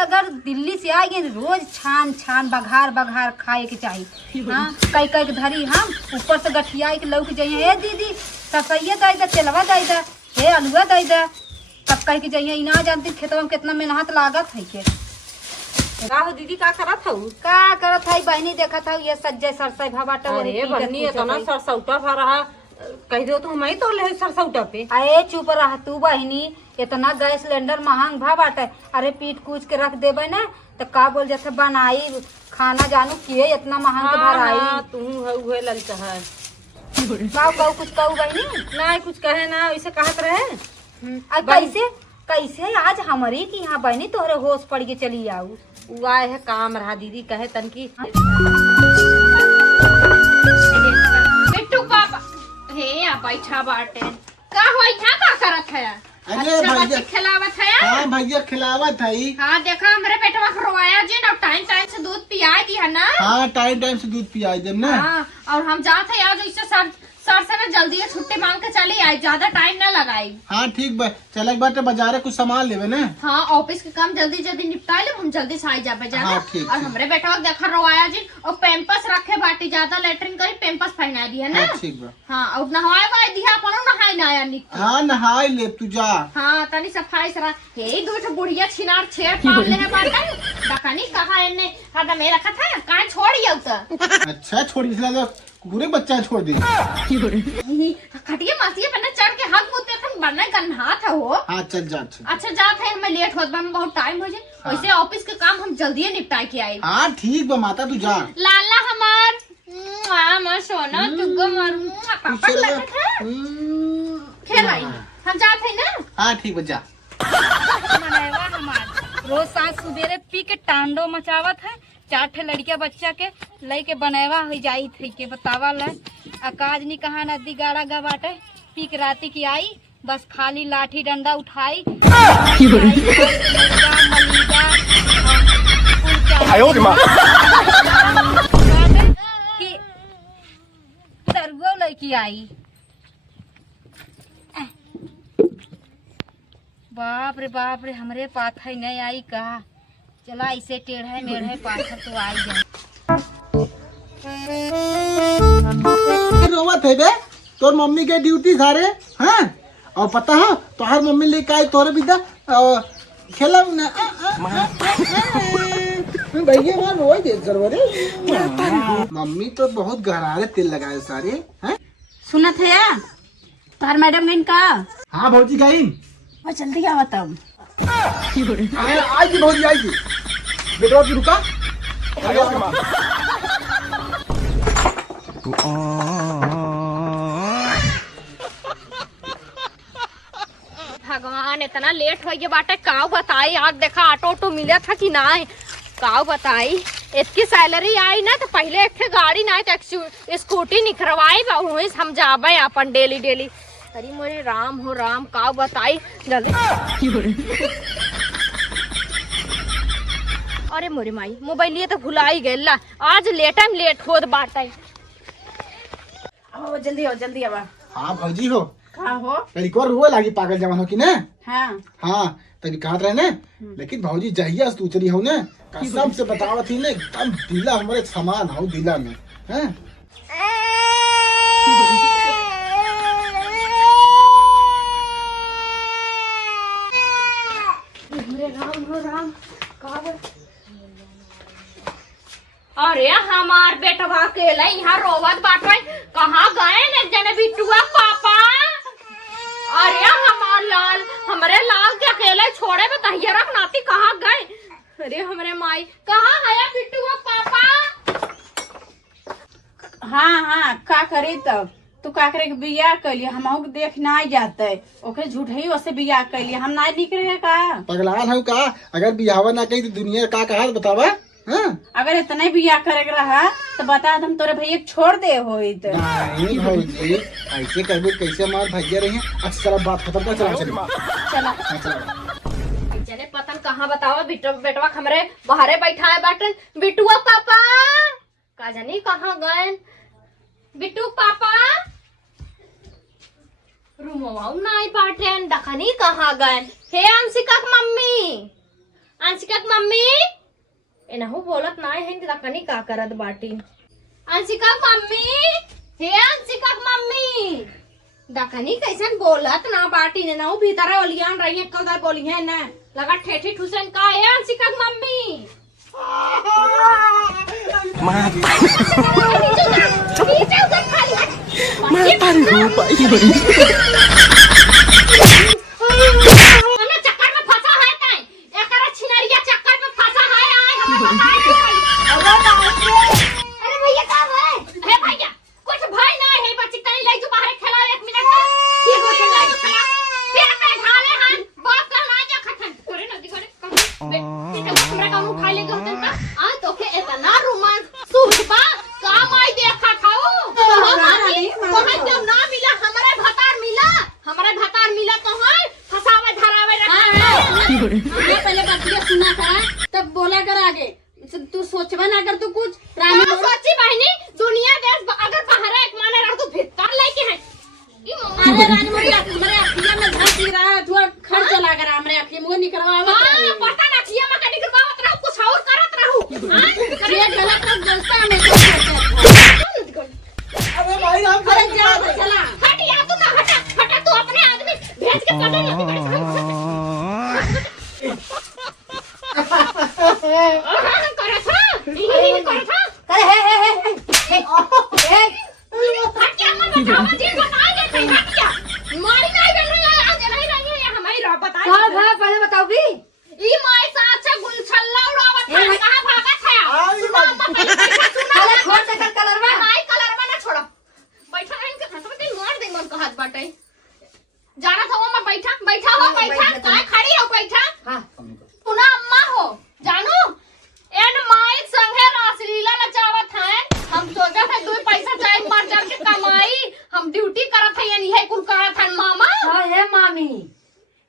अगर दिल्ली से आएंगे रोज छान छान बघार बघार खाए के चाहिए। हाँ कई कई के धरी हम ऊपर से गठिया के लौक जाइए, ए दीदी सफैया दाई दा, तेलवा दाई दा, हे अलुआ दाई दा, तब कह के जाइए। इना जानती खेतवा में कितना मेहनत लागत है के। राहु दीदी का करत हूँ? का करत है बहनी, देखा था ये सज्जे सरसई भवाटा। अरे बहनी ये तो ना सरसौटा भर रहा, कह दो तो हम ही तो ले सरसौटा पे। अरे चुप रह तू बहनी, इतना गैस सिलेंडर महंग भा बाटे। अरे पीट कूच के रख देबे ना तो का बोल जैसे बनाई खाना जानू किए इतना महंग के भराई। तू हुए ललिता है कहू कुछ कहू बहनी? ना कुछ कहे ना ऐसे कहत रहे। कैसे कैसे आज हमारी की यहाँ बहनी तोहरे होश पड़ के चली आऊ। वो आए है काम रहा दीदी कहे तनकी। बिट्टू पापा हे आ बैठा बाटे का होई था का करत है? अरे अच्छा भैया बच्चे खिलावत है। हाँ भैया खिलावत है। हाँ देखा हमरे पेटवा खरवाया जी ना, टाइम टाइम से दूध पिया दी है ना। हाँ टाइम टाइम से दूध पिया दे ना। हाँ और हम जाते हैं आज इससे सर से ना जल्दी छुट्टी मांग के चली आई, ज्यादा टाइम ना लगाई। हाँ ठीक बा, चलक बाटे बाजारे कुछ सामान लेवे ना। हाँ ऑफिस के काम जल्दी जल्दी निपटा ले, हम जल्दी से आई जाबे जाना। हाँ, ठीक, और ठीक। हमरे बेटा देखा रवाया जी और पेम्पस रखे बाटी, ज्यादा लेटरिन करी पेम्पस पहना दी है ना। हाँ ठीक बा। हाँ और नहाए वाए दिया अपन नहाए ना आया निक। हाँ नहाई ले तू जा। हाँ तनी सफाई सरा हे दो तो बुढ़िया छिनार छेड़ पाल ले है बाटा डकानी कहा इन्ने हदा मेरा कथा काहे छोड़ियो त। अच्छा छोड़ इसलिए पूरे बच्चा छोड़ दी। खटिया मासिया बना चढ़ के हाथ मुंह पे अपन बनना गन्हा था हो। हाँ चल जा। अच्छा जाते हैं, हमें लेट होत बा, हमें बहुत टाइम हो जाए। हाँ। वैसे ऑफिस के काम हम जल्दी निपटा के आए। हाँ ठीक बा माता तू जा। लाला हमार मां सोना तुगो मारू पापा चल। लगत है खेल आई हम जाते हैं ना। हाँ ठीक बा जा। मनैवा हमार रोज सांझ सुबेरे पी के टांडो मचावत है। 4 ठे लड़किया बच्चा के लई के बनैवा हो जाई थी के बतावा ला। अकाज नहीं कहा नदी गाड़ा गा बाटे, पी के राती की आई बस खाली लाठी डंडा उठाई कि दरुआ लड़की आई। बाप रे हमरे पाथई नहीं आई का। चला इसे टेढ़े मेढ़े पाथर तो आई जाए। रोवत है बे तोर मम्मी के ड्यूटी सारे। हाँ और पता है तोहर मम्मी लेके आई तोरे बिदा खेला ना। भैया वहाँ रोई दे जरूर। मम्मी तो बहुत गहरारे तेल लगाए सारे हैं। सुनत है या तार मैडम गइन का? हाँ भौजी गई और जल्दी आवा तब। आएगी भौजी आएगी। बेटा तू रुका। भगवान इतना लेट हो गया बाटे काव बताई। आज देखा ऑटो मिला था कि ना काव बताई। इसकी सैलरी आई ना तो पहले एक गाड़ी ना तो स्कूटी निखरवाई वही हम जाबे अपन डेली। अरे मोरे राम हो राम काव बताई जल्दी। अरे मोरे माई मोबाइल लिए तो भुलाई गए ला, आज लेट होत बाटे। जल्दी आवा। हाँ भौजी हो का हो? एक और रोए लागी पागल जवान हो की ना। हाँ हाँ तभी कहत रहे ना। लेकिन भौजी जहिया तू चली हो ना कसम से बतावत ही ना एकदम दिला हमारे समान हो दिला में। हैं राम हो राम अरे हमार बेटवा अकेला यहाँ रोवत बाटे कहाँ गए न जने बिट्टुआ पापा। अरे हमार लाल हमरे लाल के अकेले छोड़े में तहिया रख नाती कहाँ गए। अरे हमरे माई कहाँ है बिट्टुआ पापा। हाँ का करे तब तू का करे बिया कैली हम देख ना जाते ओके झूठे वैसे बिया कैली हम ना निकले का। पगलाल हो का अगर बिहावा ना कही तो दुनिया का कहा बतावा। हाँ? अगर इतना बिया करे रहा तो बता हम तोरे भैया छोड़ दे हो। नहीं भौजी ऐसे करबे कैसे मार भैया रही है। अच्छा चला बात खत्म कर चला चला जने पतन कहाँ बताओ बेटवा हमरे बाहरे बैठा है बाटे। बिट्टुआ पापा का जानी कहाँ गए। बिट्टू पापा रूमवा नहीं बाटे डखनी कहाँ गए। हे अंशिका मम्मी अंशिका की मम्मी एनहु बोलत नाय है दकनी का करत बाटी। अंशिका की मम्मी, हे अंशिका की मम्मी, दकनी कैसन बोलत ना बाटी ने नहु भीतर ओलियान रही कल बोली है ना लगा ठेठी ठुसन का है अंशिका की मम्मी। चक्कर में फंसा है काय एकरा छिनरिया चक्कर में फंसा है आए हम अरे भैया का है हे भैया कुछ भय ना है बच्ची तनी ले जो बाहर खेला 1 मिनट ठीक हो चला जो खेला फिर पे ढाले हन बात करना जा खटन करे नदी करे ठीक है हमरा का उठा ले गयो तन आ तो के इतना रोमांस सुबह काम आई देखा खाओ वहां जब ना मिला हमारे भतार मिला तो है फसावे धरावे रखा पहले बात सुना था तब बोला कर आगे तू सोचबा ना अगर तू कुछ रानी सोची बहनी दुनिया देश अगर बाहर एक माने रह तू भीतर लेके है अरे रानी मोरी हमारे अखिया में धस रहा है थोड़ा खर्च लगा रहा हमरे अखिया में निकलवा हां पता ना अखिया में का निकलवावत रहू कुछ और करत रहू हां ये गलत तो गलता में अरे भाई आप अरे जा चला हट या तू ना हटा तू अपने आदमी भेज के कटे करे था करे हे हट या मत बताओ जी बताएंगे नहीं हट या मारी नहीं बन रही है आज नहीं रही है हमारी रा बताएं कौन है पहले बताओ भी ई माय साथ से गुलछल्ला उड़ावत है कहां भागत है अरे छोड़ दे कलर में हाय कलर में ना छोड़ो बैठा है इनके हाथ में मार दे मन को हाथ बाटे जाना था वो मैं बैठा हो काय खड़ी हो बैठा हां पुना अम्मा हो जानू एंड माय संगे रासलीला नचावत है हम सोचा था 2 पैसा चाहे मर जान के कमाई हम ड्यूटी करत है यानी है कुल करत है मामा हां हे मामी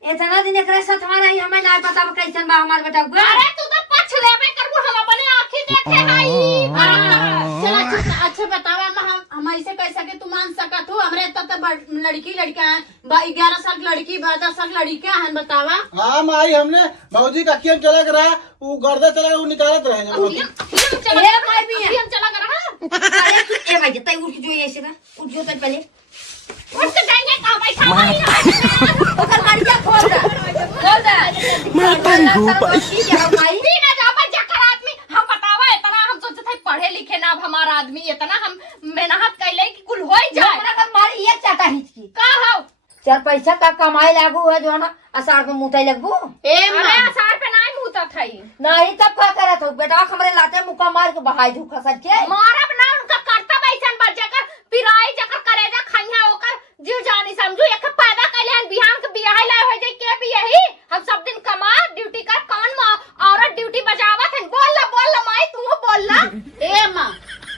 इतना दिन एकरा साथ हमारा ही हमें ना पता कैसन बा हमार बेटा हुआ अरे तू तो पछ लेबे करबो हम अपने आंखी देखे हई चला अच्छा बतावा हम ऐसे कैसे के तू मान सकत हो हमरे त लड़की लड़का है 11 साल की लड़की 10 साल की लड़का है बतावा हां माई हमने भौजी का किया चला कर रहा वो गर्दा चला वो निकालत रहे हम चला ए भाई भी हम चला कर रहा अरे तू ए भाई तई उठ जो ऐसे ना उठ जो तई पहले उठ के जाएंगे का बैठा ओकर गाड़िया खोल दे मैं तारी हो भाई भी ना जा पर जकर आदमी हम बतावा इतना हम सोचते थे पढ़े लिखे ना अब हमारा आदमी इतना हम मेहनत कैले कि कुल होई जाए हमरा का मारी एक चाटा हिचकी का हो 4 पैसा का कमाई लागू है जो ना असार पे मुताई लगबू ए मैं असार पे नहीं मुता थई नहीं तब का करत हो बेटा हमरे लाते मुका मार के बहाई दू खसट के मारब ना उनका करता बैसन बच्चा कर पिराई जकर करेजा खइया ओकर जीव जानी समझू एक पैदा कैले हन बिहान के बियाह लाए हो जाई के भी यही हम सब दिन कमा ड्यूटी कर कौन मां औरत ड्यूटी बजावत है बोल ला माई तू बोल ला ए मां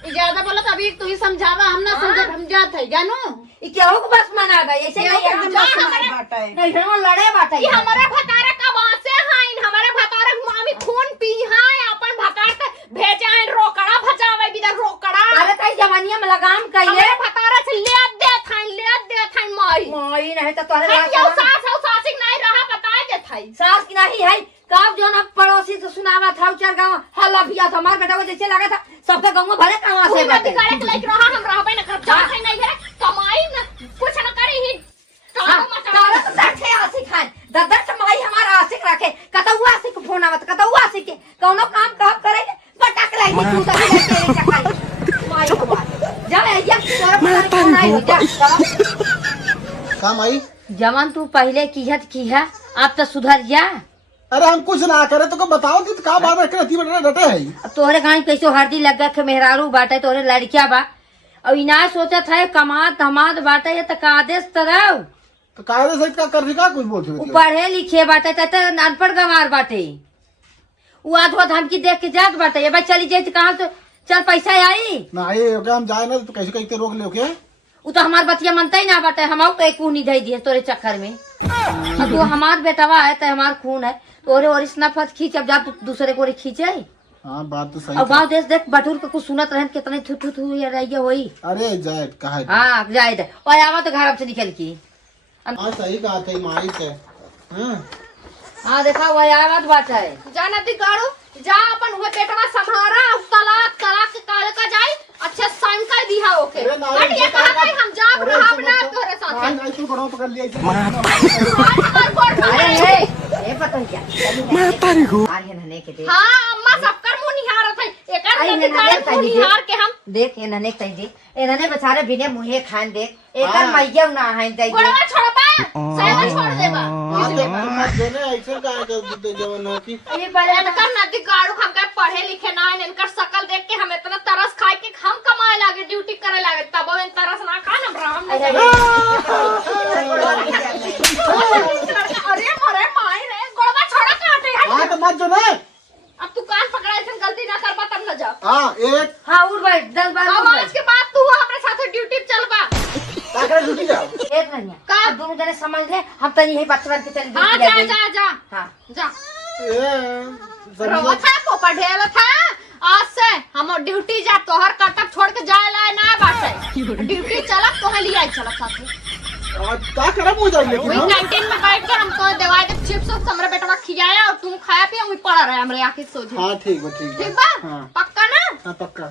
ज्यादा बोलत अभी तू ही समझावा हम ना समझ हम जात है जानू ई केहू के बस मना गई ऐसे नहीं हम नहीं हम लड़े बाटे ये हमारा भतारा का वासे हाइन हमारे भतारा मामी खून पी हाय अपन भतार के भेजा है रोकड़ा भजावे बिदा रोकड़ा अरे कई जवानिया में लगाम कइले हमारे भतारा से ले दे थाइन माई नहीं तो तोरे यो सासिक नहीं रहा बता दे थाई सास की नहीं है कब जो ना पड़ोसी से सुनावा था 4 गांव हल्ला पिया था हमार बेटा को जैसे लगा था सबके गांव में भले कहां से बात करे के लाइक रहा हम रहबे न कर जा नहीं करे कमाई न कुछ न करे ही तारा तो देखे आशिक है ददर माई हमारा आशिक रखे कतौआ आशिक फोन आवत कतौआ आशिक के कोनो काम कब करे पटक लाई तू तो तेरे चक्कर माई को बात जा या तोरा फोन आई हो जा काम आई जवान तू पहले कीहत की है अब तो सुधर जा अरे हम कुछ ना करे तो को बताओ कि का बात है रहती बड़ा डटे है अब तोहरे गांव कैसे हरदी लग गया के मेहरारू बाटे तोहरे लड़किया बा अब इना सोचत है कमात धमात बाटे ये तो का आदेश तरव तो कायदे से का कर का कुछ बोलते हो पढ़े लिखे बाटे त अनपढ़ गंवार बाटे वो आधो धमकी देख के जात बाटे ये भाई चली जाए कहाँ से 4 पैसा आई ना ये हम जाए ना तो कैसे कैसे रोक ले ओके वो तो हमार बतिया मनता ही ना बाटे हमारे को एक नहीं दे दिए तोरे चक्कर में अब वो हमार बेटवा है तो हमार खून है तोरे और इस नफत खींच अब जा तू दूसरे को खींचे हाँ बात तो सही अब गाँव देश देख बटूर के कुछ सुनत रहे कितने थू थू थू ये रही होई अरे जाए कहा हाँ जाए दे और आवा तो घर से निकल की हाँ सही कहा था माई से हाँ हाँ देखा वही आवाज बात है। जा नदी गाड़ू जा अपन हुए बेटवा संभारा तलाक तलाक के काल का जाई अच्छा साइन कर दिया ओके अरे ना, हट ये कहा भाई हम जा अरे रहा ऐसे ना मत तोरे साथ हाँ, नहीं तू बड़ा पकड़ लिया अरे ये पता क्या मैं तारी को आ ये नने के देख हां अम्मा सबकर मुंह निहारत है एकर आई नदी नने गाड़ू मुंह निहार के हम देख ये नने कह दे ए नने बेचारे बिने मुंहे खान देख एकर मैया ना है दे गोड़वा छोड़बा साइकिल छोड़ देबा हाँ तो मत देने ऐसे का कर जवन हो कि ये पहले इनकर नदी गाड़ू हमके पढ़े लिखे ना है इनकर शकल देख के हम इतना तरस खाए के हम कमाए लागे ड्यूटी करे लागे तब इन तरस ना खा ना ब्राह्मण अरे मरे माई रे गोड़वा छोड़ा काटे हाँ तो मत जो ना अब तू कान पकड़ा ऐसे गलती ना कर तब न जा हाँ एक हां उठ बैठ 10 बार अब आज के बाद तू हमारे साथ ड्यूटी चलबा ताकरे ड्यूटी जाओ एक नहीं का दोनों जने समझ ले हम तनी यही बच्चन के चल हां जा जा जा हां जा ए रोवा था पोपा ढेला था आज से हम ड्यूटी जा तोहर कर्तव्य छोड़ के जाए लाए ना बाटे ड्यूटी चला तोहे लिया चला साथे का करब हो जाए लेकिन वही हम कैंटीन में बैठ कर हमको दवाई के चिप्स और हमरे बेटवा खिलाया और तुम खाया पिया वही पड़ा रहे हमरे आके सो जाए हाँ ठीक है ठीक बा हाँ पक्का ना हाँ पक्का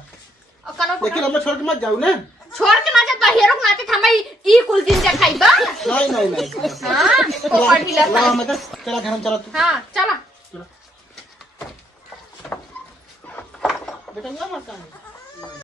और कनो लेकिन हमें छोड़ के मत जाओ ना छोड़ के ना जा तो हीरो के नाते हमें ई कुल दिन जा खाइबा नहीं हां पोपा ढीला चला हम चला घर में चला तू हां चला बेटा ये मत